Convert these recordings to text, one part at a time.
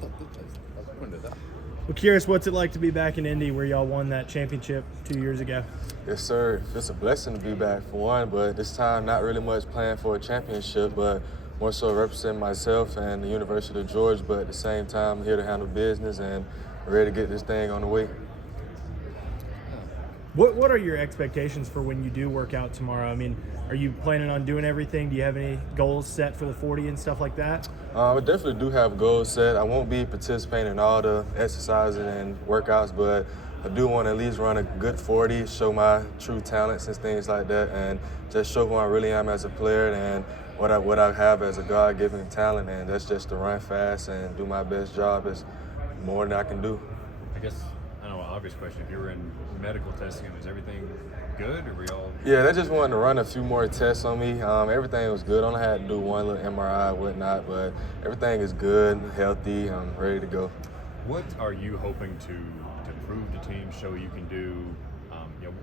Well, Kearis, what's it like to be back in Indy where y'all won that championship 2 years ago? Yes, sir. It's a blessing to be back for one, but this time not really much playing for a championship, but more so representing myself and the University of Georgia, but at the same time I'm here to handle business and ready to get this thing on the way. What are your expectations for when you do work out tomorrow? I mean, are you planning on doing everything? Do you have any goals set for the 40 and stuff like that? I definitely do have goals set. I won't be participating in all the exercising and workouts, but I do want to at least run a good 40, show my true talents and things like that, and just show who I really am as a player and what I have as a God-given talent, and that's just to run fast and do my best job. Is more than I can do. I guess, I don't know, obvious question. If you were in medical testing, is everything good, or were y'all? Yeah, they just wanted to run a few more tests on me. Everything was good. Only had to do one little MRI and whatnot, but everything is good, healthy. I'm ready to go. What are you hoping to prove to teams, show you can do?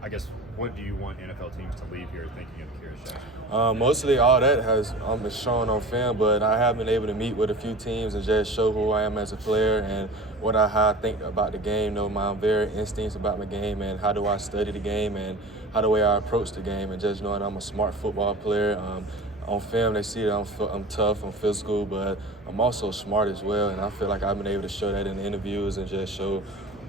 I guess, what do you want NFL teams to leave here thinking of Kearis Jackson? Mostly all that has been shown on film, but I have been able to meet with a few teams and just show who I am as a player and how I think about the game, know my very instincts about my game and how do I study the game and how the way I approach the game, and just knowing I'm a smart football player. On film, they see that I'm tough, I'm physical, but I'm also smart as well, and I feel like I've been able to show that in the interviews and just show,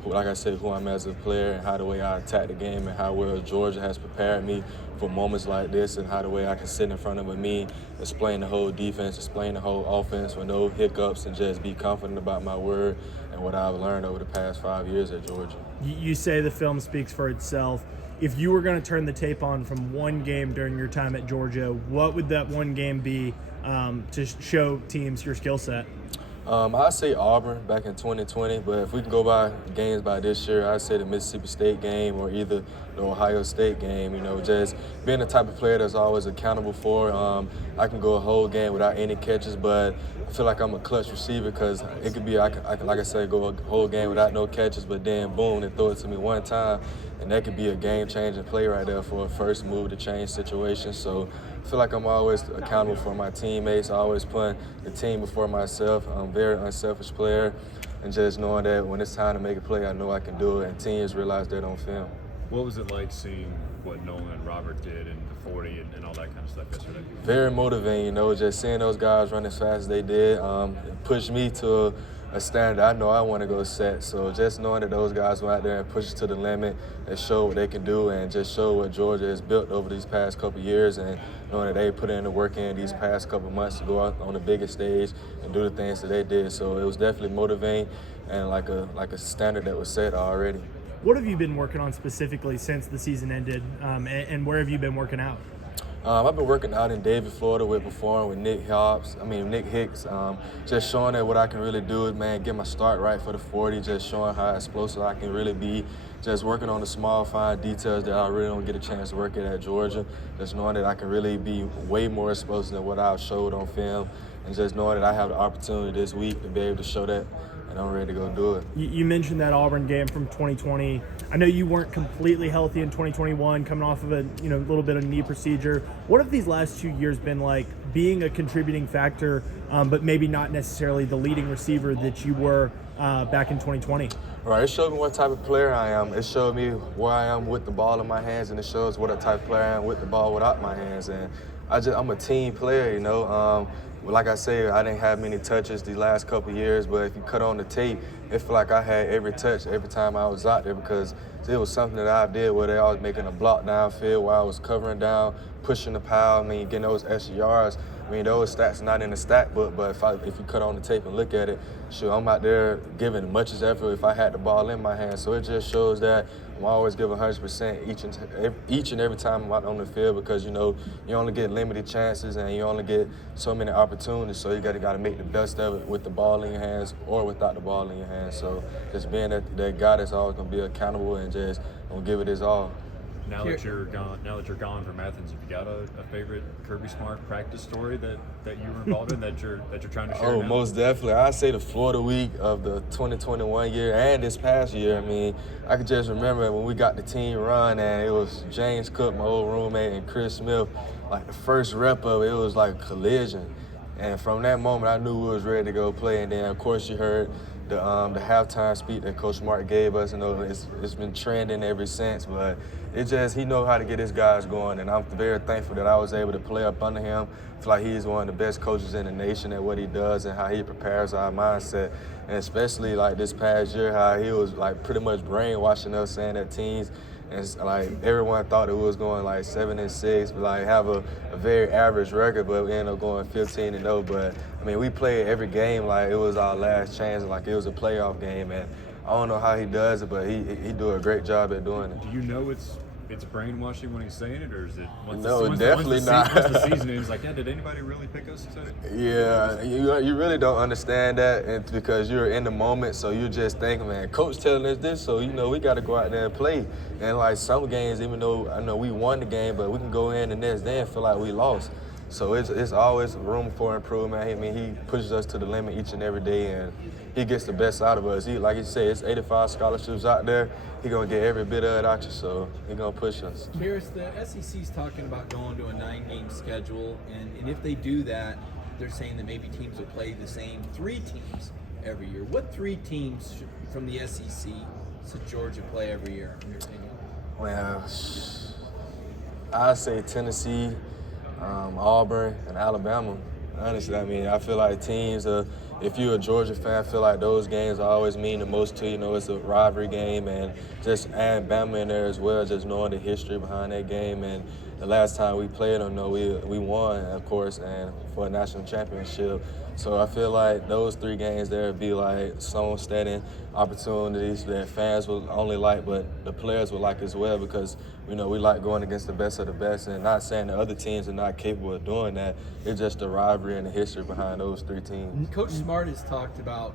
like I said, who I'm as a player and how the way I attack the game and how well Georgia has prepared me for moments like this and how the way I can sit in front of me, explain the whole defense, explain the whole offense with no hiccups and just be confident about my word and what I've learned over the past 5 years at Georgia. You say the film speaks for itself. If you were going to turn the tape on from one game during your time at Georgia, what would that one game be to show teams your skill set? I'd say Auburn back in 2020, but if we can go by games by this year, I'd say the Mississippi State game or either the Ohio State game. Just being the type of player that's always accountable for. I can go a whole game without any catches, but I feel like I'm a clutch receiver because it could be, I can, like I said, go a whole game without no catches, but then boom, they throw it to me one time, and that could be a game-changing play right there for a first move to change situations. So I feel like I'm always accountable for my teammates. I always put the team before myself. I'm a very unselfish player, and just knowing that when it's time to make a play, I know I can do it, and teams realize that on film. What was it like seeing what Nolan and Robert did in the 40 and all that kind of stuff yesterday? Very motivating, just seeing those guys run as fast as they did. It pushed me to a standard I know I want to go set. So just knowing that those guys went out there and pushed it to the limit and showed what they can do and just show what Georgia has built over these past couple of years, and knowing that they put in the work in these past couple of months to go out on the biggest stage and do the things that they did. So it was definitely motivating and like a standard that was set already. What have you been working on specifically since the season ended, and where have you been working out? I've been working out in David, Florida, performing with Nick Hicks, just showing that what I can really do is, get my start right for the 40, just showing how explosive I can really be, just working on the small, fine details that I really don't get a chance to work at Georgia, just knowing that I can really be way more explosive than what I've showed on film, and just knowing that I have the opportunity this week to be able to show that, and I'm ready to go do it. You mentioned that Auburn game from 2020. I know you weren't completely healthy in 2021, coming off of a little bit of knee procedure. What have these last 2 years been like, being a contributing factor, but maybe not necessarily the leading receiver that you were back in 2020? Right, it showed me what type of player I am. It showed me where I am with the ball in my hands, and it shows what a type of player I am with the ball without my hands. And I'm a team player, Like I said, I didn't have many touches these last couple of years, but if you cut on the tape, it felt like I had every touch every time I was out there, because it was something that I did where I was making a block downfield, where I was covering down, pushing the pile, getting those extra yards. Those stats are not in the stat book, but if you cut on the tape and look at it, sure, I'm out there giving as much as effort if I had the ball in my hands. So it just shows that I'm always giving 100% each and every time I'm out on the field, because you only get limited chances and you only get so many opportunities. So you got to make the best of it with the ball in your hands or without the ball in your hands. So just being that guy that's always going to be accountable and just going to give it his all. Now that you're gone from Athens, have you got a favorite Kirby Smart practice story that you were involved in that you're trying to share? Oh, now? most definitely. I'd say the Florida week of the 2021 year and this past year. I could just remember when we got the team run, and it was James Cook, my old roommate, and Chris Smith. Like the first rep of it was like a collision. And from that moment, I knew we was ready to go play. And then, of course, you heard the halftime speech that Coach Mark gave us. You know, it's been trending ever since. But he know how to get his guys going. And I'm very thankful that I was able to play up under him. I feel like he's one of the best coaches in the nation at what he does and how he prepares our mindset. And especially like this past year, how he was like pretty much brainwashing us, saying that teams, and like everyone thought that we was going like 7-6, but like have a very average record, but we ended up going 15-0. But I mean, we played every game like it was our last chance, like it was a playoff game. And I don't know how he does it, but he do a great job at doing it. Do you know it's brainwashing when he's saying it, or is it? Definitely not. Once the season ends, like, yeah, did anybody really pick us today? Yeah, you really don't understand that, and because you're in the moment, so you just think, man, coach telling us this, so you know we got to go out there and play. And like some games, even though I know we won the game, but we can go in the next day and feel like we lost. So it's always room for improvement. I mean, he pushes us to the limit each and every day, and he gets the best out of us. Like you said, it's 85 scholarships out there. He's going to get every bit of it out you, so he's going to push us. Kearis, the SEC's talking about going to a 9-game schedule, and if they do that, they're saying that maybe teams will play the same 3 teams every year. What 3 teams from the SEC should Georgia play every year, in your opinion? Well, I'd say Tennessee, Auburn, and Alabama. Honestly, I mean, I feel like teams, if you're a Georgia fan, I feel like those games always mean the most to you. You know, it's a rivalry game, and just add Bama in there as well, just knowing the history behind that game. And the last time we played them, we won, of course, and for a national championship. So I feel like those 3 games there would be like stone-setting opportunities that fans will only like, but the players will like as well, because you know we like going against the best of the best, and not saying the other teams are not capable of doing that. It's just the rivalry and the history behind those 3 teams. Coach Smart has talked about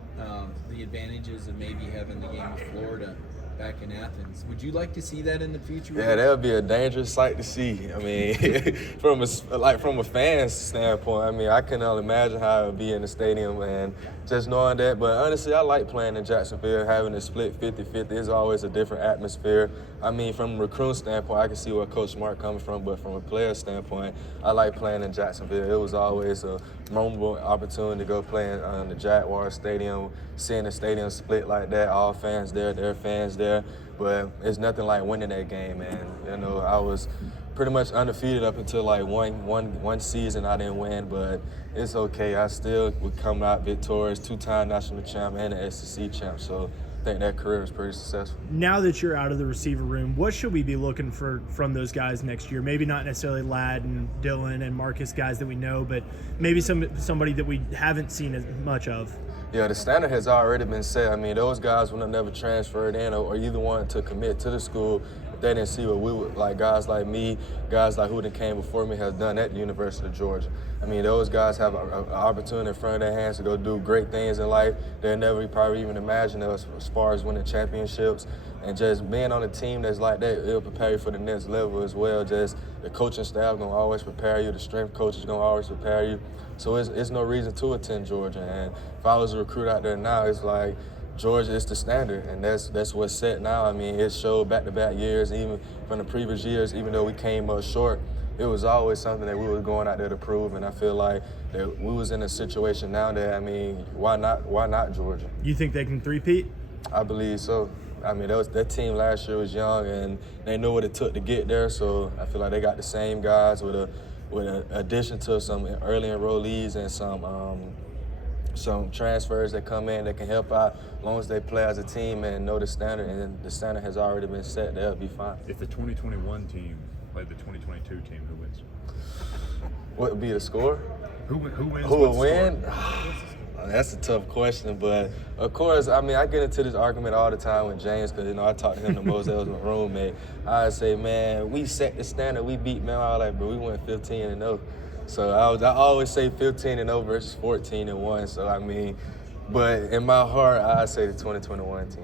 the advantages of maybe having the game with Florida back in Athens. Would you like to see that in the future? Yeah, that would be a dangerous sight to see. I mean, from a fan's standpoint, I mean, I can only imagine how it would be in the stadium and just knowing that. But honestly, I like playing in Jacksonville, having a split 50-50 is always a different atmosphere. I mean, from a recruiting standpoint, I can see where Coach Smart comes from, but from a player standpoint, I like playing in Jacksonville. It was always a memorable opportunity to go play in the Jaguar Stadium, seeing the stadium split like that, all fans there, their fans there. But it's nothing like winning that game, man. You know, I was pretty much undefeated up until like one season I didn't win, but it's okay. I still would come out victorious, 2-time national champ and an SEC champ. So I think that career was pretty successful. Now that you're out of the receiver room, what should we be looking for from those guys next year? Maybe not necessarily Ladd and Dylan and Marcus, guys that we know, but maybe somebody that we haven't seen as much of. Yeah, the standard has already been set. I mean, those guys would have never transferred in or either wanted to commit to the school if they didn't see what we would, like guys like me, guys like who done came before me has done at the University of Georgia. I mean, those guys have an opportunity in front of their hands to go do great things in life. They'll never probably even imagine us as far as winning championships. And just being on a team that's like that, it'll prepare you for the next level as well. Just the coaching staff going to always prepare you. The strength coach is going to always prepare you. So it's no reason to attend Georgia. And if I was a recruit out there now, it's like Georgia is the standard, and that's what's set now. I mean, it showed back-to-back years, even from the previous years, even though we came up short, it was always something that we were going out there to prove. And I feel like that we was in a situation now that, I mean, why not Georgia? You think they can three-peat? I believe so. I mean, that team last year was young, and they knew what it took to get there. So I feel like they got the same guys with an addition to some early enrollees and some transfers that come in that can help out as long as they play as a team and know the standard, and the standard has already been set. They'll be fine. If the 2021 team played the 2022 team, who wins? What would be the score? Who wins? Who will win? That's a tough question, but of course, I mean, I get into this argument all the time with James because, you know, I talk to him the most. That was my roommate. I say, man, we set the standard. We beat man. I was like, but we went 15-0. So I always say 15-0 versus 14-1. So I mean, but in my heart, I say the 2021 team.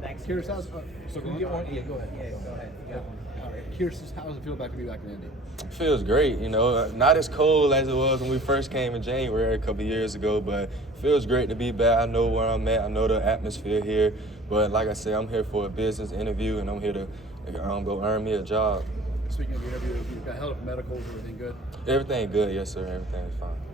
Thanks. Kearis, how's go ahead. Yeah, go ahead. You got one. All right. Kearis, how does it feel back to be back in Indy? It feels great, you know. Not as cold as it was when we first came in January a couple years ago, but it feels great to be back. I know where I'm at. I know the atmosphere here. But like I said, I'm here for a business interview, and I'm here to go earn me a job. Speaking of your interview, you got held up medicals, everything good? Everything good, yes sir. Everything is fine.